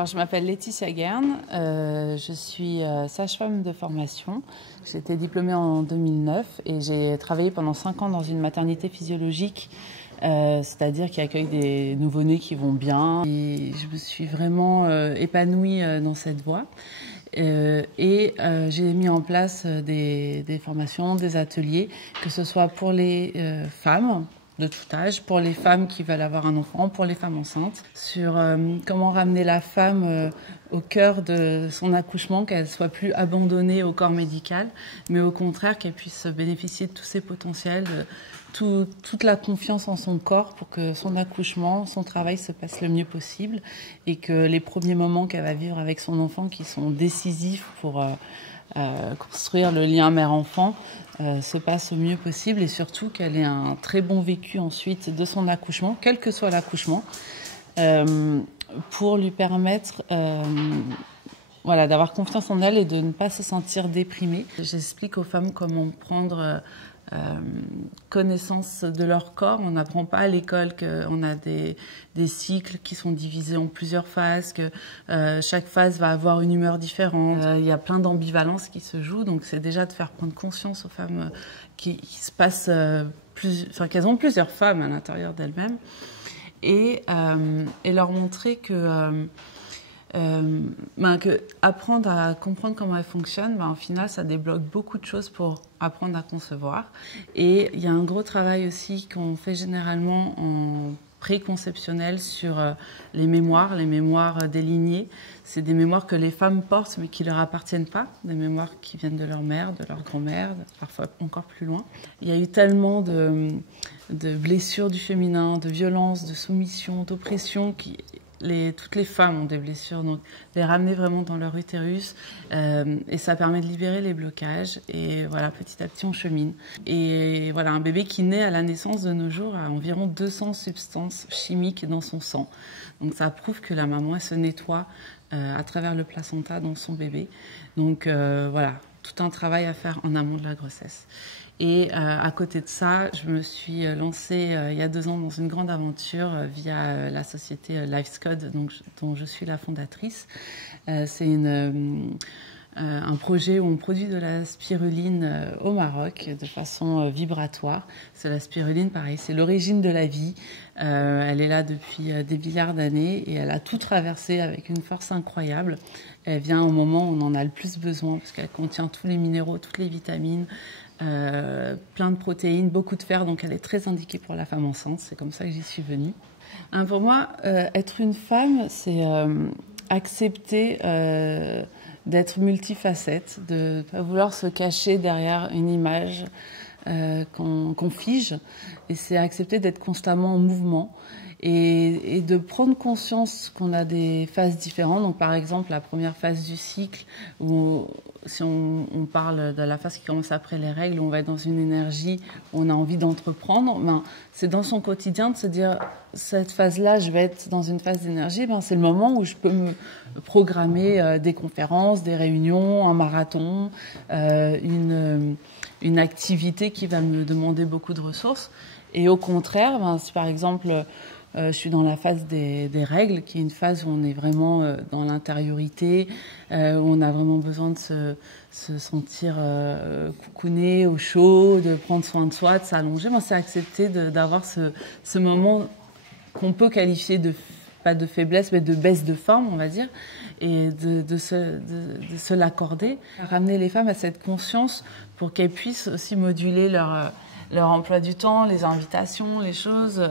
Alors, je m'appelle Laetitia Guerne, je suis sage-femme de formation. J'ai été diplômée en 2009 et j'ai travaillé pendant 5 ans dans une maternité physiologique, c'est-à-dire qui accueille des nouveau-nés qui vont bien. Et je me suis vraiment épanouie dans cette voie. J'ai mis en place des formations, des ateliers, que ce soit pour les femmes de tout âge, pour les femmes qui veulent avoir un enfant, pour les femmes enceintes, sur comment ramener la femme au cœur de son accouchement, qu'elle soit plus abandonnée au corps médical, mais au contraire qu'elle puisse bénéficier de tous ses potentiels, toute la confiance en son corps pour que son accouchement, son travail se passe le mieux possible et que les premiers moments qu'elle va vivre avec son enfant qui sont décisifs pour construire le lien mère-enfant se passe au mieux possible et surtout qu'elle ait un très bon vécu ensuite de son accouchement, quel que soit l'accouchement, pour lui permettre d'avoir confiance en elle et de ne pas se sentir déprimée. J'explique aux femmes comment prendre connaissance de leur corps. On n'apprend pas à l'école qu'on a des cycles qui sont divisés en plusieurs phases, que chaque phase va avoir une humeur différente. Il y a plein d'ambivalences qui se jouent, donc c'est déjà de faire prendre conscience aux femmes qui se passent qu'elles ont plusieurs femmes à l'intérieur d'elles-mêmes et leur montrer que apprendre à comprendre comment elle fonctionne, au final, ça débloque beaucoup de choses pour apprendre à concevoir. Et il y a un gros travail aussi qu'on fait généralement en préconceptionnel sur les mémoires des lignées. C'est des mémoires que les femmes portent mais qui ne leur appartiennent pas, des mémoires qui viennent de leur mère, de leur grand-mère, parfois encore plus loin. Il y a eu tellement de blessures du féminin, de violences, de soumission, d'oppression toutes les femmes ont des blessures, donc les ramener vraiment dans leur utérus et ça permet de libérer les blocages et voilà, petit à petit on chemine. Et voilà, un bébé qui naît à la naissance de nos jours a environ 200 substances chimiques dans son sang. Donc ça prouve que la maman elle se nettoie à travers le placenta dans son bébé. Donc voilà, tout un travail à faire en amont de la grossesse. Et à côté de ça, je me suis lancée il y a 2 ans dans une grande aventure via la société LifeScode, dont je suis la fondatrice. C'est un projet où on produit de la spiruline au Maroc de façon vibratoire. C'est la spiruline, pareil, c'est l'origine de la vie. Elle est là depuis des milliards d'années et elle a tout traversé avec une force incroyable. Elle vient au moment où on en a le plus besoin parce qu'elle contient tous les minéraux, toutes les vitamines, plein de protéines, beaucoup de fer, donc elle est très indiquée pour la femme enceinte. C'est comme ça que j'y suis venue. Pour moi, être une femme, c'est accepter d'être multifacette, de ne pas vouloir se cacher derrière une image qu'on fige, et c'est accepter d'être constamment en mouvement et de prendre conscience qu'on a des phases différentes. Donc par exemple la première phase du cycle, où si on parle de la phase qui commence après les règles, où on va être dans une énergie où on a envie d'entreprendre, c'est dans son quotidien de se dire cette phase-là, je vais être dans une phase d'énergie, c'est le moment où je peux me programmer des conférences, des réunions, un marathon, une activité qui va me demander beaucoup de ressources. Et au contraire, si par exemple je suis dans la phase des règles, qui est une phase où on est vraiment dans l'intériorité, où on a vraiment besoin de se sentir coucouné au chaud, de prendre soin de soi, de s'allonger. C'est accepter d'avoir ce moment qu'on peut qualifier pas de faiblesse, mais de baisse de forme, on va dire, et de se l'accorder. Ramener les femmes à cette conscience pour qu'elles puissent aussi moduler leur emploi du temps, les invitations, les choses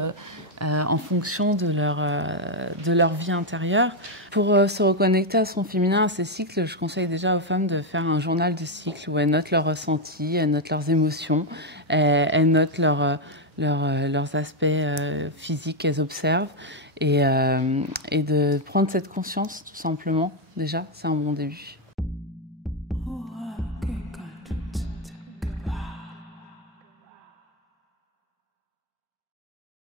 en fonction de leur vie intérieure. Pour se reconnecter à son féminin, à ses cycles, je conseille déjà aux femmes de faire un journal de cycle où elles notent leurs ressentis, elles notent leurs émotions, elles notent leurs aspects physiques qu'elles observent et de prendre cette conscience tout simplement. Déjà, c'est un bon début.